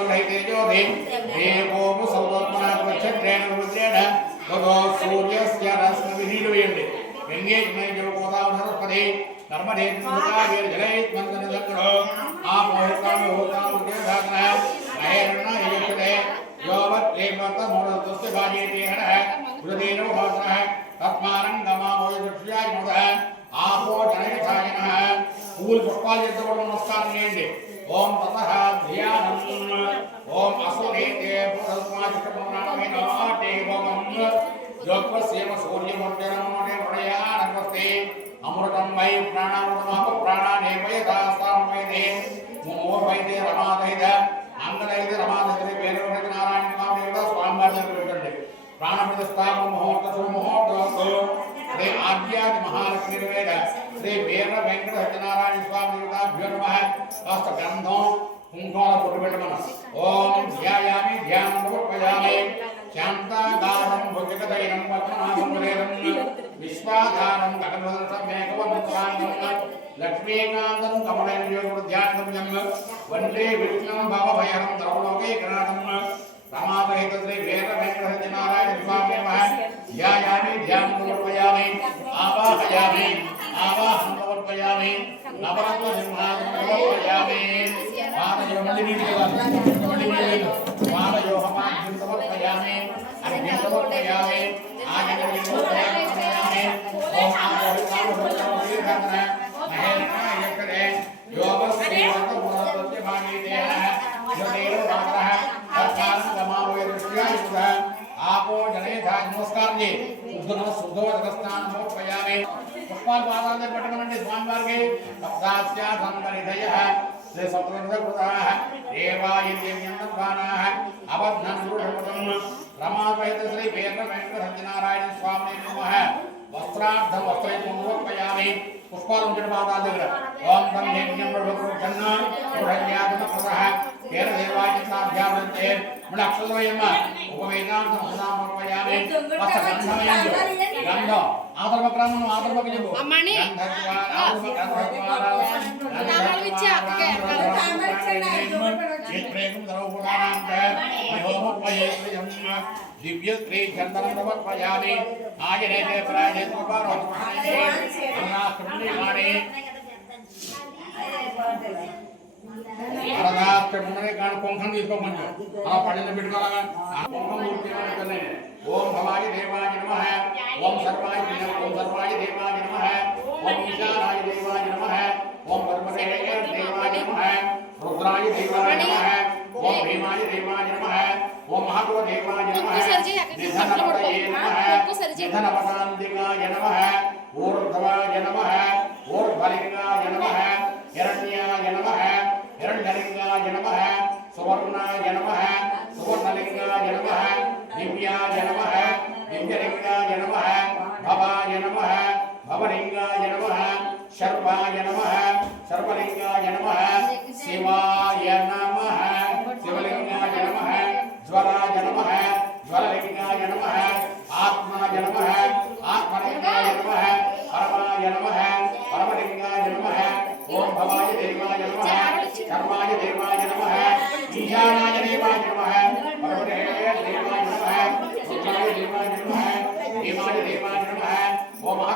ेवो सर्वोत्मनाक्षत्रेण भगो सूर्यस्य रश्मिभिर्वेण्डे व्यङ्गेज्मैजोपोदावधरपदे नर्मदे जलैत्मन्दनचक्रो आपोहितामोहितामुद्योधाग्नः नैर्णयते योवत्रेमतमोरतस्य भाजयते हरः बुधदेनो भासः तत्मानन्दमामोयदृष्ट्याय मुदः आपो जनयथायनः पूल पुष्पाल जैसे बड़ो नमस्कार नहीं ॐ ततः ధ్యానం ఓం అస్మేతే ప్రసమాజికమనామే నాటే భవం. యోగస్యేమ సూర్యమర్జనమనే ప్రణయా నమస్తే అమృతం మై ప్రాణామృతమాప ప్రాణానే మై దాస్తామేదే ముమ్మోపైతే రమాదైద. అంగనైతే రమాదైతే వేరే నారాయణ స్వామి కూడా స్వామివారి పెట్టండి. ప్రాణప్రతిష్టామ ముహూర్త సుముహూర్త అదే ఆద్యాది మహాలక్ష్మి వేద. శ్రీ వీర వెంకట సత్యనారాయణ స్వామి యుగాభ్యో నమ కాస్త గంధం కుంకుమ పొట్టు పెట్టమను ఓం ధ్యాయామి ధ్యానం సమర్పయామి శాంతాగారం భుజగదైనం పద్మనాభం వేదం విశ్వాధారం గగనవదనం మేఘవంతాంగం లక్ష్మీకాంతం కమలయోగుడు ధ్యానం వందే విష్ణు భవభయహం ద్రవలోకే గణాతం రమాపహిత శ్రీ వీర వెంకట సత్యనారాయణ స్వామి నమ ధ్యాయామి ధ్యానం సమర్పయామి ఆవాహయామి आवाहन समर्पयामि नवरत्न सिंहासन समर्पयामि वामयो मलिनीति वामयो हमाग्निं समर्पयामि अग्निं समर्पयामि आग्निं समर्पयामि ओम आमो सर्वभूतं दीर्घं महेन्द्रः यक्रे योगस्येवतो गुणवत्य भागीतेन योगेरो मात्रः तत्कालं समावय दृष्ट्या युगः आपो जनेधा नमस्कार जी। उद्धव सुधो स्नान समर्पयामि भगवान बाबा ने पटकन ने स्वान मार गए तपस्या धन परिधय है से सप्तेंद्र प्रदा है देवा इंद्र नियंत्रण बाना है अब अब धन तस्मात्दे पटकमंडे स्वामवर्गे तत्सास्यासंवरिधयः श्री सप्तमसकृताः देवायिदेव्यन्तपानाः अवध्नन्मृढमृतम् रमाद्वैत श्री वेङ्कटवेङ्कटसत्यनारायण स्वामिने नमः वस्त्रार्ध वस्त्रैर्मुपयामि पुष्पालुञ्जनपादादिग्र ओम तं यज्ञं प्रभुकृष्णं है കേരളദേവാചാഭ്യാവൃത്തെ നമ്മുടെ അക്ഷതമയമ്മ ഉപവേദാം സഹസാമർപ്പയാമേ വസ്ത്രഗന്ധമയം ഗന്ധം ആദർഭക്രമം ആദർഭകജപോ दिव्य श्री चंदन समर्पयामि आगे प्राय आपके मुँह में कान कौन खान इसको बन जाओ हाँ पढ़े ने बिटका लगा ओम मूर्ति में करने ओम भवाय देवाय नमः ओम सर्वाय ओम सर्वाय देवाय नमः ओम ईशानाय देवाय नमः ओम परमरे देवाय नमः रुद्राय देवाय नमः ओम भीमाय देवाय नमः ओम महादेव देवाय नमः निधन अवताय नमः निधन अवतांतिकाय नमः ऊर्ध्वाय नमः ऊर्ध्वलिंगाय नमः हिरण्याय नमः ఒక్కసారి చెయ్యి, అక్కడికి నిధనపతయే పక్కన నమః ఒక్కసారి చెయ్యి. నిధనపదాంతికాయ నమః ఊర్ధ్వాయ నమః ఊర్ధ్వలింగాయ నమః హిరణ్యాయ నమః హిరణ్యలింగాయ నమః సువర్ణాయ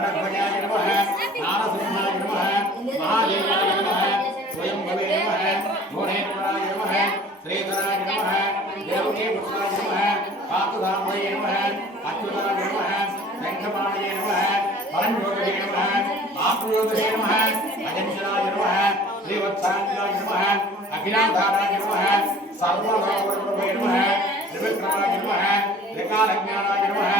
कर्णध्वजाय नमः नारसिंहाय नमः महादेवाय नमः स्वयंभवे नमः भुवनेश्वराय नमः श्रीधराय नमः देवके पुत्राय नमः पातुधामये नमः अच्युताय नमः रङ्गपाणये नमः परञ्जोगे नमः आप्योगे नमः अजंशराय नमः श्रीवत्सान्याय नमः अभिनाधाराय नमः सर्वलोकप्रभवे नमः त्रिविक्रमाय नमः त्रिकालज्ञानाय नमः